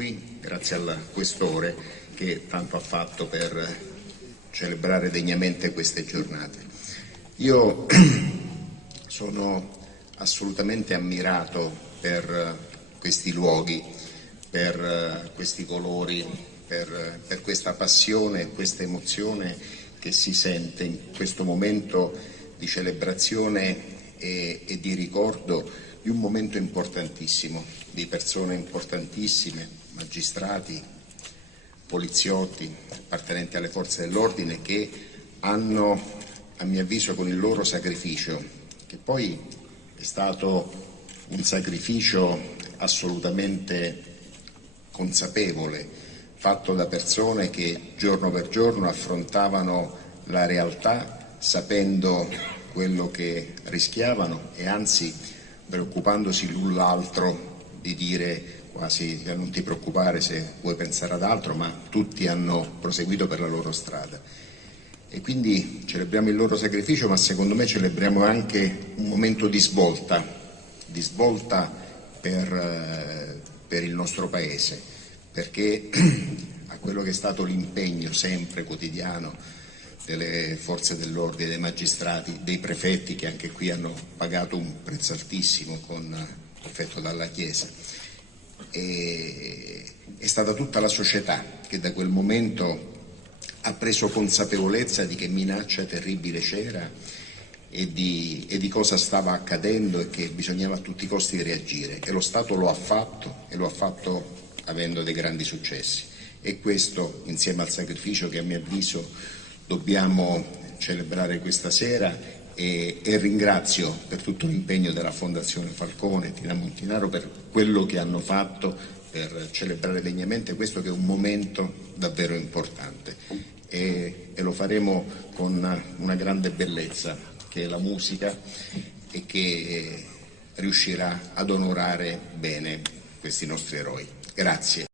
qui, grazie al Questore che tanto ha fatto per celebrare degnamente queste giornate. Io sono assolutamente ammirato per questi luoghi, per questi colori, per questa passione e questa emozione che si sente in questo momento di celebrazione e di ricordo di un momento importantissimo, di persone importantissime, magistrati, poliziotti, appartenenti alle forze dell'ordine che hanno, a mio avviso, con il loro sacrificio, che poi è stato un sacrificio assolutamente consapevole, fatto da persone che giorno per giorno affrontavano la realtà sapendo quello che rischiavano e anzi preoccupandosi l'un l'altro di dire quasi non ti preoccupare se vuoi pensare ad altro, ma tutti hanno proseguito per la loro strada. E quindi celebriamo il loro sacrificio, ma secondo me celebriamo anche un momento di svolta per il nostro Paese, perché a quello che è stato l'impegno sempre quotidiano delle forze dell'ordine, dei magistrati, dei prefetti che anche qui hanno pagato un prezzo altissimo con effetto dalla Chiesa. E è stata tutta la società che da quel momento ha preso consapevolezza di che minaccia terribile c'era e di cosa stava accadendo e che bisognava a tutti i costi reagire. E lo Stato lo ha fatto e lo ha fatto avendo dei grandi successi. E questo, insieme al sacrificio che a mio avviso dobbiamo celebrare questa sera, e ringrazio per tutto l'impegno della Fondazione Falcone, Tina Montinaro, per quello che hanno fatto per celebrare degnamente questo che è un momento davvero importante e lo faremo con una grande bellezza che è la musica e che riuscirà ad onorare bene questi nostri eroi. Grazie.